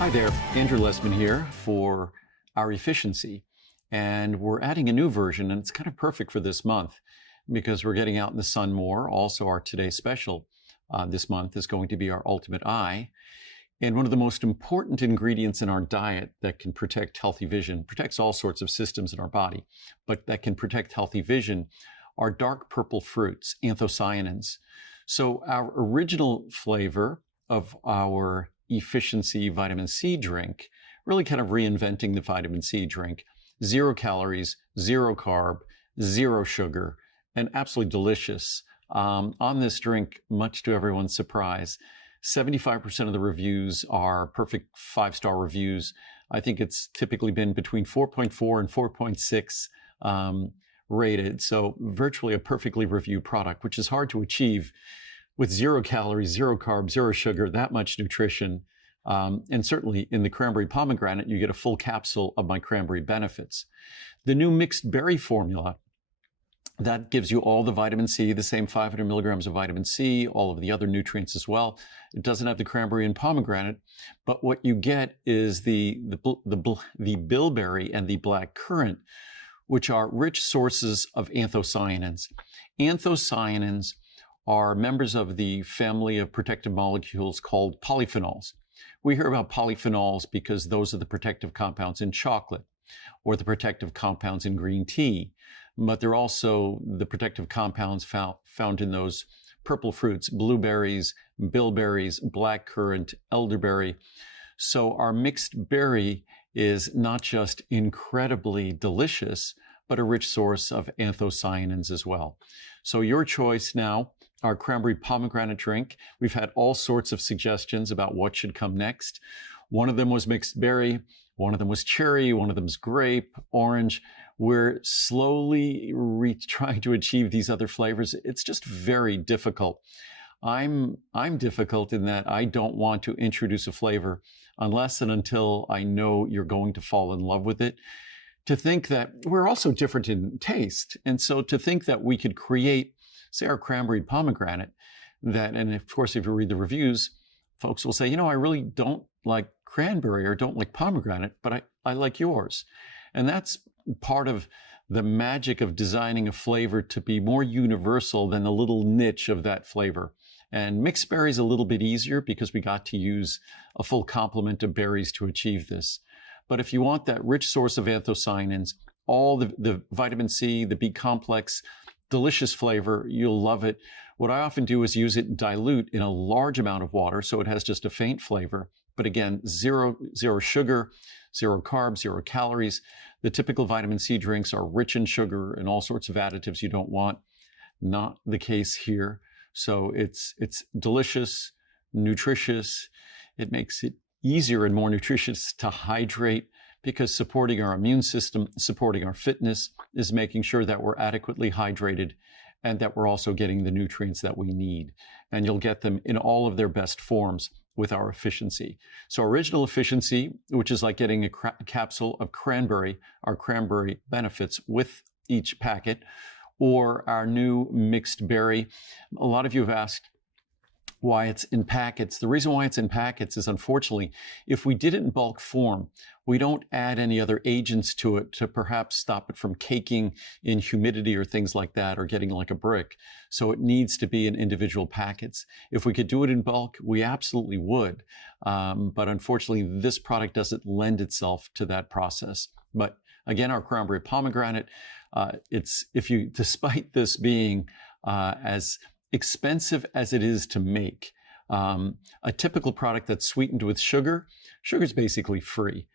Hi there, Andrew Lessman here for our efficiency. And we're adding a new version, and it's kind of perfect for this month because we're getting out in the sun more. Also, our Today Special this month is going to be our Ultimate Eye. And one of the most important ingredients in our diet that can protect healthy vision, protects all sorts of systems in our body, but that can protect healthy vision are dark purple fruits, anthocyanins. So our original flavor of our efficiency vitamin C drink, really kind of reinventing the vitamin C drink. 0 calories, 0 carb, 0 sugar, and absolutely delicious. On this drink, much to everyone's surprise, 75% of the reviews are perfect 5-star reviews. I think it's typically been between 4.4 and 4.6 rated. So virtually a perfectly reviewed product, which is hard to achieve with 0 calories, 0 carbs, 0 sugar, that much nutrition. And certainly in the cranberry pomegranate, you get a full capsule of my cranberry benefits. The new mixed berry formula, that gives you all the vitamin C, the same 500 milligrams of vitamin C, all of the other nutrients as well. It doesn't have the cranberry and pomegranate, but what you get is the bilberry and the black currant, which are rich sources of anthocyanins. Anthocyanins are members of the family of protective molecules called polyphenols. We hear about polyphenols because those are the protective compounds in chocolate or the protective compounds in green tea, but they're also the protective compounds found in those purple fruits, blueberries, bilberries, blackcurrant, elderberry. So our mixed berry is not just incredibly delicious, but a rich source of anthocyanins as well. So your choice now, our cranberry pomegranate drink. We've had all sorts of suggestions about what should come next. One of them was mixed berry, one of them was cherry, one of them was grape, orange. We're slowly trying to achieve these other flavors. It's just very difficult. I'm difficult in that I don't want to introduce a flavor unless and until I know you're going to fall in love with it. To think that we're also different in taste. And so to think that we could create, say, our cranberry pomegranate, and of course, if you read the reviews, folks will say, you know, I really don't like cranberry or don't like pomegranate, but I like yours. And that's part of the magic of designing a flavor to be more universal than the little niche of that flavor. And mixed berry is a little bit easier because we got to use a full complement of berries to achieve this. But if you want that rich source of anthocyanins, all the vitamin C, the B complex, delicious flavor, you'll love it. What I often do is use it dilute in a large amount of water so it has just a faint flavor. But again, zero sugar, 0 carbs, 0 calories. The typical vitamin C drinks are rich in sugar and all sorts of additives you don't want. Not the case here. So it's delicious, nutritious. It makes it easier and more nutritious to hydrate because supporting our immune system, supporting our fitness is making sure that we're adequately hydrated and that we're also getting the nutrients that we need. And you'll get them in all of their best forms with our efficiency. So original efficiency, which is like getting a capsule of cranberry, our cranberry benefits with each packet, or our new mixed berry. A lot of you have asked why it's in packets. The reason why it's in packets is, unfortunately, if we did it in bulk form, we don't add any other agents to it to perhaps stop it from caking in humidity or things like that, or getting like a brick. So it needs to be in individual packets. If we could do it in bulk, we absolutely would. But unfortunately, this product doesn't lend itself to that process. But again, our cranberry pomegranate, despite this being as expensive as it is to make, a typical product that's sweetened with sugar is basically free.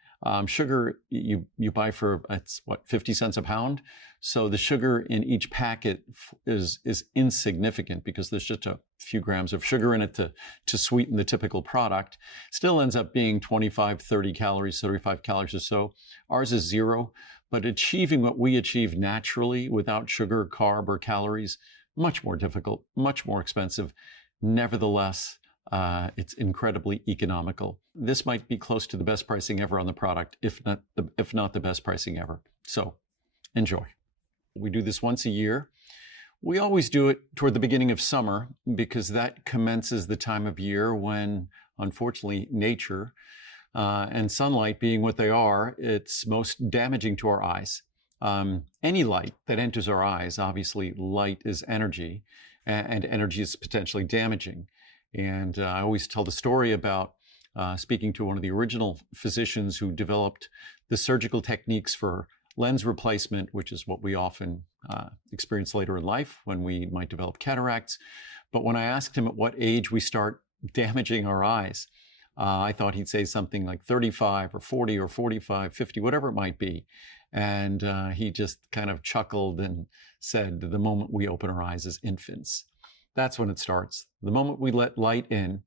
Sugar you buy for, it's what, 50 cents a pound? So the sugar in each packet is insignificant because there's just a few grams of sugar in it to sweeten the typical product. Still ends up being 25, 30 calories, 35 calories or so. Ours is 0, but achieving what we achieve naturally without sugar, carb, or calories, much more difficult, much more expensive. Nevertheless, it's incredibly economical. This might be close to the best pricing ever on the product, if not the best pricing ever. So enjoy. We do this once a year. We always do it toward the beginning of summer because that commences the time of year when, unfortunately, nature And sunlight being what they are, it's most damaging to our eyes. Any light that enters our eyes, obviously light is energy, and energy is potentially damaging. And I always tell the story about speaking to one of the original physicians who developed the surgical techniques for lens replacement, which is what we often experience later in life when we might develop cataracts. But when I asked him at what age we start damaging our eyes, I thought he'd say something like 35 or 40 or 45, 50, whatever it might be. And he just kind of chuckled and said, the moment we open our eyes as infants. That's when it starts, the moment we let light in.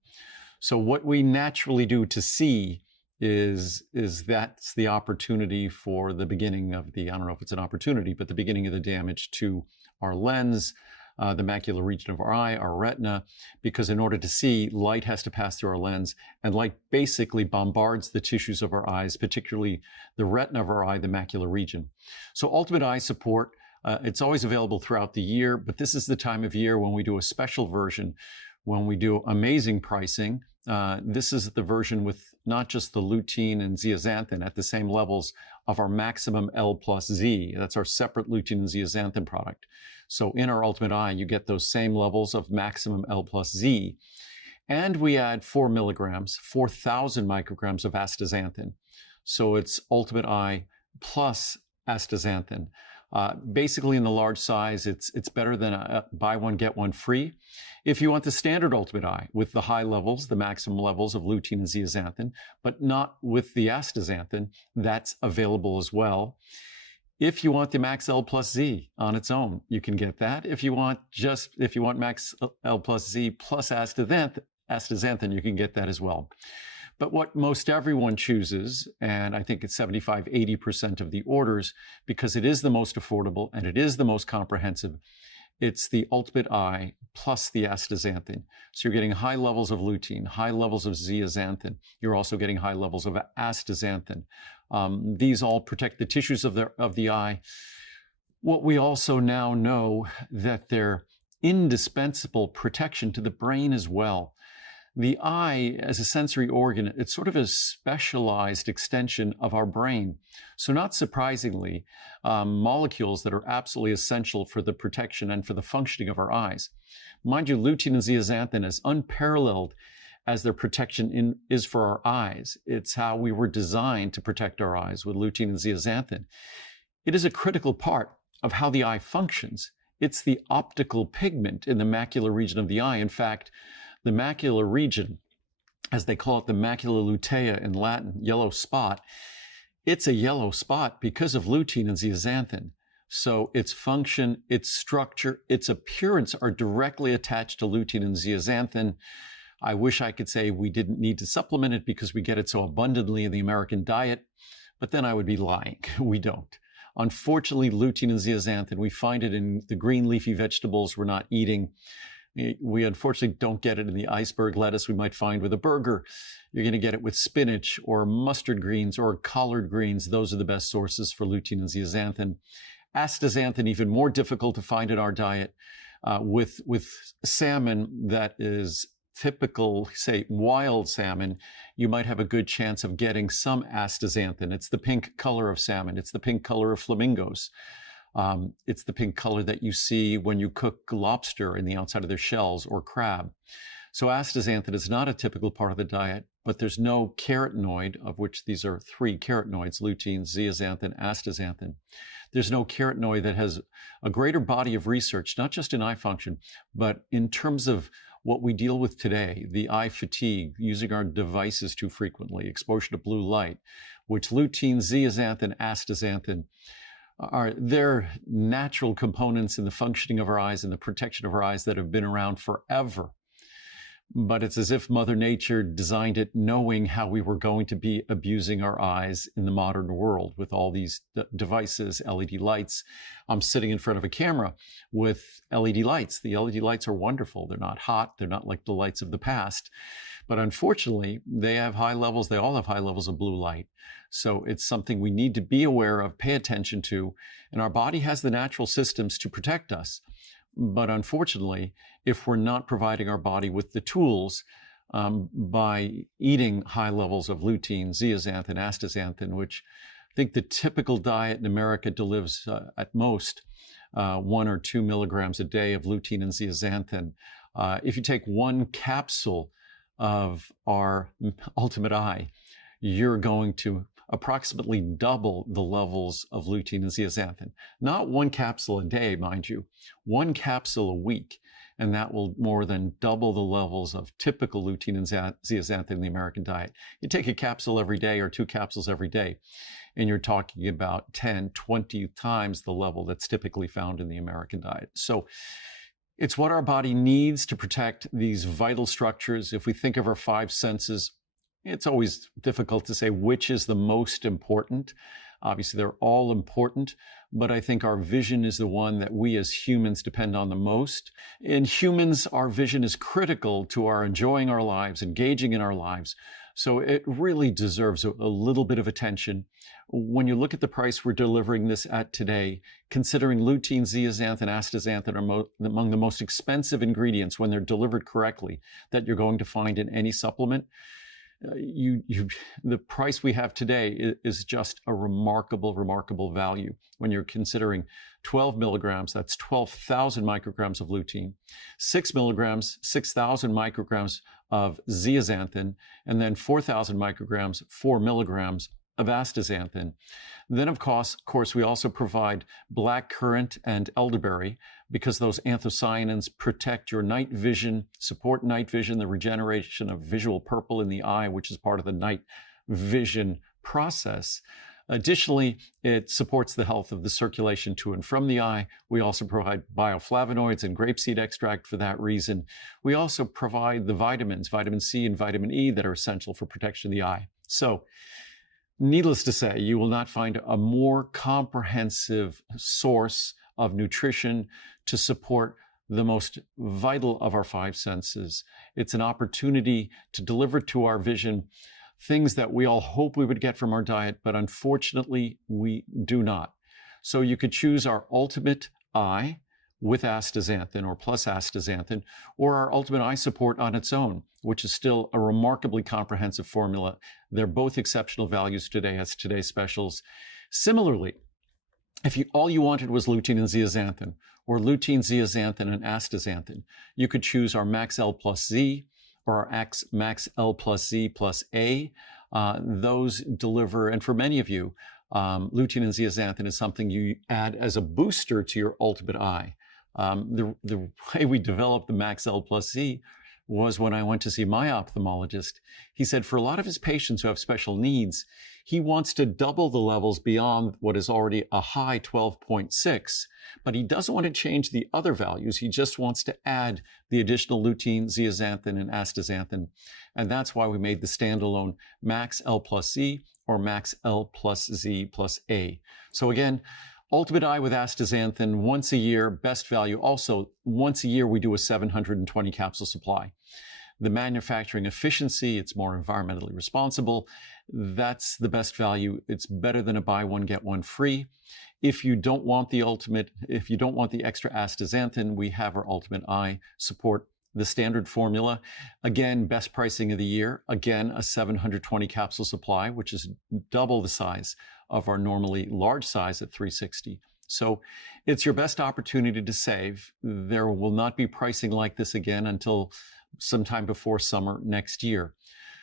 So what we naturally do to see is that's the opportunity for the beginning of the, I don't know if it's an opportunity, but the beginning of the damage to our lens, the macular region of our eye, our retina, because in order to see, light has to pass through our lens, and light basically bombards the tissues of our eyes, particularly the retina of our eye, the macular region. So Ultimate Eye Support, it's always available throughout the year, but this is the time of year when we do a special version, when we do amazing pricing. This is the version with not just the lutein and zeaxanthin at the same levels of our maximum L plus Z. That's our separate lutein and zeaxanthin product. So in our Ultimate Eye, you get those same levels of maximum L plus Z. And we add 4 milligrams, 4,000 micrograms of astaxanthin. So it's Ultimate Eye plus astaxanthin. Basically in the large size, it's better than a buy one, get one free. If you want the standard Ultimate Eye with the high levels, the maximum levels of lutein and zeaxanthin, but not with the astaxanthin, that's available as well. If you want the Max L plus Z on its own, you can get that. If you want Max L plus Z plus astaxanthin, you can get that as well. But what most everyone chooses, and I think it's 75, 80% of the orders, because it is the most affordable and it is the most comprehensive, it's the Ultimate Eye plus the astaxanthin. So you're getting high levels of lutein, high levels of zeaxanthin. You're also getting high levels of astaxanthin. These all protect the tissues of the eye. What we also now know that they're indispensable protection to the brain as well. The eye, as a sensory organ, it's sort of a specialized extension of our brain. So not surprisingly, molecules that are absolutely essential for the protection and for the functioning of our eyes. Mind you, lutein and zeaxanthin, as unparalleled as their protection is for our eyes, it's how we were designed to protect our eyes with lutein and zeaxanthin. It is a critical part of how the eye functions. It's the optical pigment in the macular region of the eye. In fact, the macular region, as they call it, the macula lutea in Latin, yellow spot, it's a yellow spot because of lutein and zeaxanthin. So its function, its structure, its appearance are directly attached to lutein and zeaxanthin. I wish I could say we didn't need to supplement it because we get it so abundantly in the American diet, but then I would be lying. We don't. Unfortunately, lutein and zeaxanthin, we find it in the green leafy vegetables we're not eating. We unfortunately don't get it in the iceberg lettuce we might find with a burger. You're going to get it with spinach or mustard greens or collard greens. Those are the best sources for lutein and zeaxanthin. Astaxanthin, even more difficult to find in our diet. With salmon that is typical, say, wild salmon, you might have a good chance of getting some astaxanthin. It's the pink color of salmon. It's the pink color of flamingos. It's the pink color that you see when you cook lobster in the outside of their shells or crab. So astaxanthin is not a typical part of the diet, but there's no carotenoid, of which these are 3 carotenoids, lutein, zeaxanthin, astaxanthin. There's no carotenoid that has a greater body of research, not just in eye function, but in terms of what we deal with today, the eye fatigue, using our devices too frequently, exposure to blue light, which lutein, zeaxanthin, astaxanthin are their natural components in the functioning of our eyes and the protection of our eyes that have been around forever. But it's as if Mother Nature designed it knowing how we were going to be abusing our eyes in the modern world with all these devices, LED lights. I'm sitting in front of a camera with LED lights. The LED lights are wonderful. They're not hot. They're not like the lights of the past. But unfortunately, they have high levels. They all have high levels of blue light. So it's something we need to be aware of, pay attention to. And our body has the natural systems to protect us. But unfortunately, if we're not providing our body with the tools, by eating high levels of lutein, zeaxanthin, astaxanthin, which I think the typical diet in America delivers at most 1 or 2 milligrams a day of lutein and zeaxanthin. If you take one capsule of our Ultimate Eye, you're going to approximately double the levels of lutein and zeaxanthin. Not one capsule a day, mind you, one capsule a week. And that will more than double the levels of typical lutein and zeaxanthin in the American diet. You take a capsule every day or 2 capsules every day, and you're talking about 10, 20 times the level that's typically found in the American diet. So it's what our body needs to protect these vital structures. If we think of our 5 senses, it's always difficult to say which is the most important. Obviously, they're all important, but I think our vision is the one that we as humans depend on the most. In humans, our vision is critical to our enjoying our lives, engaging in our lives. So it really deserves a little bit of attention. When you look at the price we're delivering this at today, considering lutein, zeaxanthin, astaxanthin are among the most expensive ingredients when they're delivered correctly that you're going to find in any supplement, the price we have today is just a remarkable value. When you're considering 12 milligrams, that's 12,000 micrograms of lutein, 6 milligrams, 6,000 micrograms of zeaxanthin, and then 4,000 micrograms, 4 milligrams of astaxanthin. Then, of course, we also provide blackcurrant and elderberry because those anthocyanins protect your night vision, support night vision, the regeneration of visual purple in the eye, which is part of the night vision process. Additionally, it supports the health of the circulation to and from the eye. We also provide bioflavonoids and grapeseed extract for that reason. We also provide the vitamins, vitamin C and vitamin E, that are essential for protection of the eye. So, needless to say, you will not find a more comprehensive source of nutrition to support the most vital of our 5 senses. It's an opportunity to deliver to our vision things that we all hope we would get from our diet, but unfortunately we do not. So you could choose our Ultimate Eye with astaxanthin or plus astaxanthin, or our Ultimate Eye Support on its own, which is still a remarkably comprehensive formula. They're both exceptional values today as today's specials. Similarly, if all you wanted was lutein and zeaxanthin, or lutein, zeaxanthin, and astaxanthin, you could choose our Max L plus Z or our Max L plus Z plus A. Those deliver, and for many of you, lutein and zeaxanthin is something you add as a booster to your Ultimate Eye. The way we developed the Max L plus Z was when I went to see my ophthalmologist. He said for a lot of his patients who have special needs, he wants to double the levels beyond what is already a high 12.6, but he doesn't want to change the other values. He just wants to add the additional lutein, zeaxanthin, and astaxanthin. And that's why we made the standalone Max L plus Z or Max L plus Z plus A. So again, Ultimate Eye with astaxanthin once a year, best value. Also, once a year, we do a 720 capsule supply. The manufacturing efficiency, it's more environmentally responsible. That's the best value. It's better than a buy one, get one free. If you don't want the if you don't want the extra astaxanthin, we have our Ultimate Eye Support, the standard formula. Again, best pricing of the year. Again, a 720 capsule supply, which is double the size of our normally large size at 360. So it's your best opportunity to save. There will not be pricing like this again until sometime before summer next year.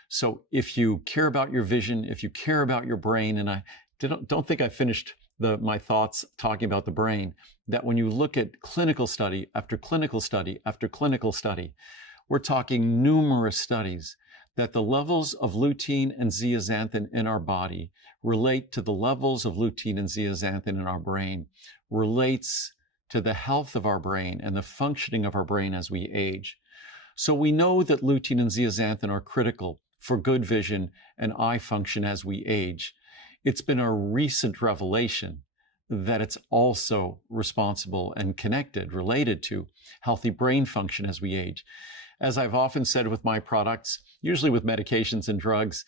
So if you care about your vision, if you care about your brain, and I don't think I finished my thoughts talking about the brain, that when you look at clinical study after clinical study after clinical study, we're talking numerous studies that the levels of lutein and zeaxanthin in our body relate to the levels of lutein and zeaxanthin in our brain, relates to the health of our brain and the functioning of our brain as we age. So we know that lutein and zeaxanthin are critical for good vision and eye function as we age. It's been a recent revelation that it's also responsible and connected, related to healthy brain function as we age. As I've often said with my products, usually with medications and drugs,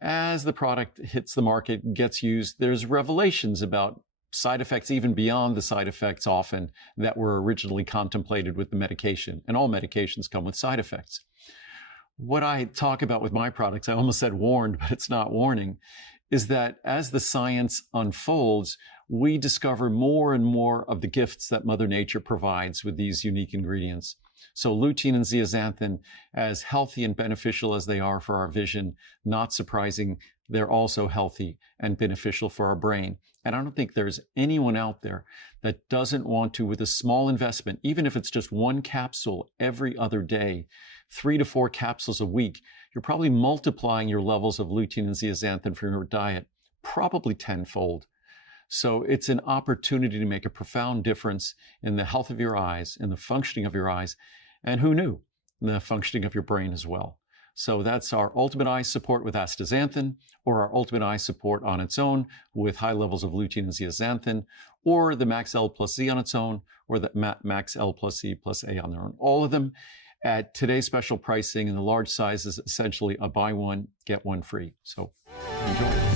as the product hits the market, gets used, there's revelations about side effects, even beyond the side effects often that were originally contemplated with the medication. And all medications come with side effects. What I talk about with my products, I almost said warned, but it's not warning, is that as the science unfolds, we discover more and more of the gifts that Mother Nature provides with these unique ingredients. So lutein and zeaxanthin, as healthy and beneficial as they are for our vision, not surprising, they're also healthy and beneficial for our brain. And I don't think there's anyone out there that doesn't want to, with a small investment, even if it's just one capsule every other day, 3 to 4 capsules a week, you're probably multiplying your levels of lutein and zeaxanthin from your diet, probably tenfold. So it's an opportunity to make a profound difference in the health of your eyes, in the functioning of your eyes, and who knew, the functioning of your brain as well. So that's our Ultimate Eye Support with astaxanthin, or our Ultimate Eye Support on its own with high levels of lutein and zeaxanthin, or the Max L plus Z on its own, or the Max L plus Z plus A on their own. All of them at today's special pricing, and the large size is essentially a buy one, get one free. So enjoy.